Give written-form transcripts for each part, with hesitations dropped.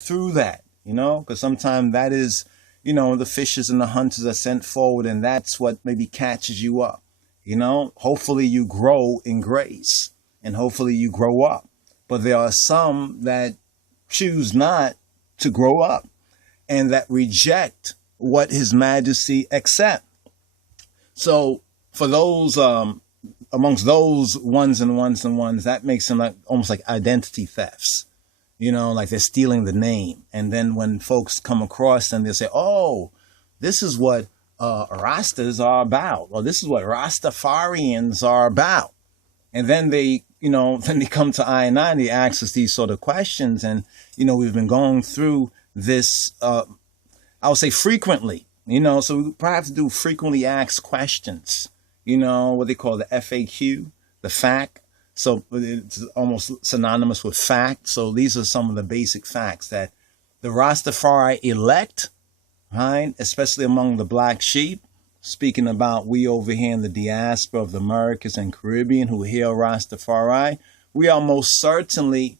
through that, because sometimes that is, the fishers and the hunters are sent forward, and that's what maybe catches you up. Hopefully you grow in grace and hopefully you grow up. But there are some that choose not to grow up and that reject what His Majesty accept. So for those, amongst those ones, that makes them like almost like identity thefts. Like they're stealing the name. And then when folks come across them, they'll say, oh, this is what Rastas are about, or this is what Rastafarians are about. And then they come to I and they ask us these sort of questions. And, we've been going through this, I would say frequently, so we probably have to do frequently asked questions, what they call the FAQ, the fact. So it's almost synonymous with fact. So these are some of the basic facts that the Rastafari elect, right, especially among the black sheep, speaking about we over here in the diaspora of the Americas and Caribbean who hail Rastafari, we are most certainly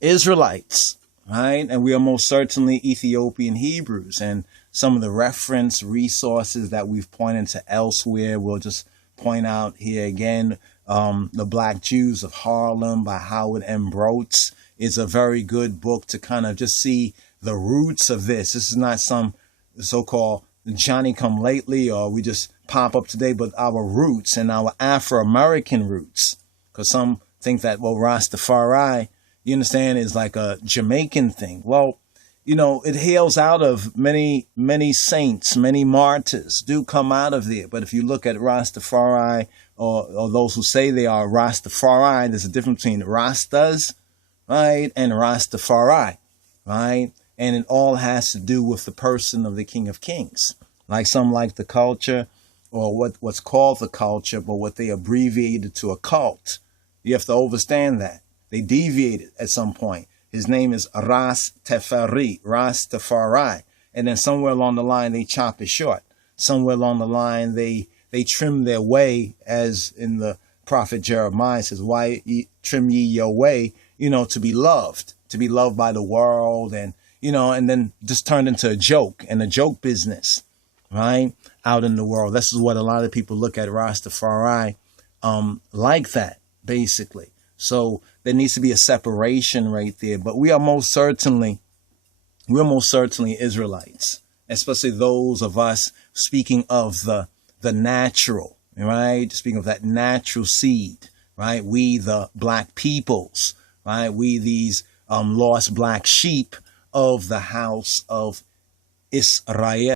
Israelites, right? And we are most certainly Ethiopian Hebrews. And some of the reference resources that we've pointed to elsewhere, we'll just point out here again. The Black Jews of Harlem by Howard M. Broats is a very good book to kind of just see the roots of this. This is not some so-called Johnny come lately or we just pop up today, but our roots and our Afro-American roots. Because some think that, well, Rastafari, you understand, is like a Jamaican thing. Well, it hails out of many, many saints, many martyrs do come out of there. But if you look at Rastafari or those who say they are Rastafari, there's a difference between Rastas, right, and Rastafari, right? And it all has to do with the person of the King of Kings. Like some like the culture or what's called the culture, but what they abbreviated to a cult. You have to understand that. They deviated at some point. His name is Rastafari. And then somewhere along the line, they chop it short. Somewhere along the line, they trim their way, as in the prophet Jeremiah says, why trim ye your way, to be loved by the world. And, and then just turned into a joke and a joke business, right? Out in the world. This is what a lot of people look at Rastafari like that, basically. So there needs to be a separation right there. But we're most certainly Israelites, especially those of us speaking of the natural, right? Speaking of that natural seed, right? We, the black peoples, right? We, these lost black sheep of the house of Israel.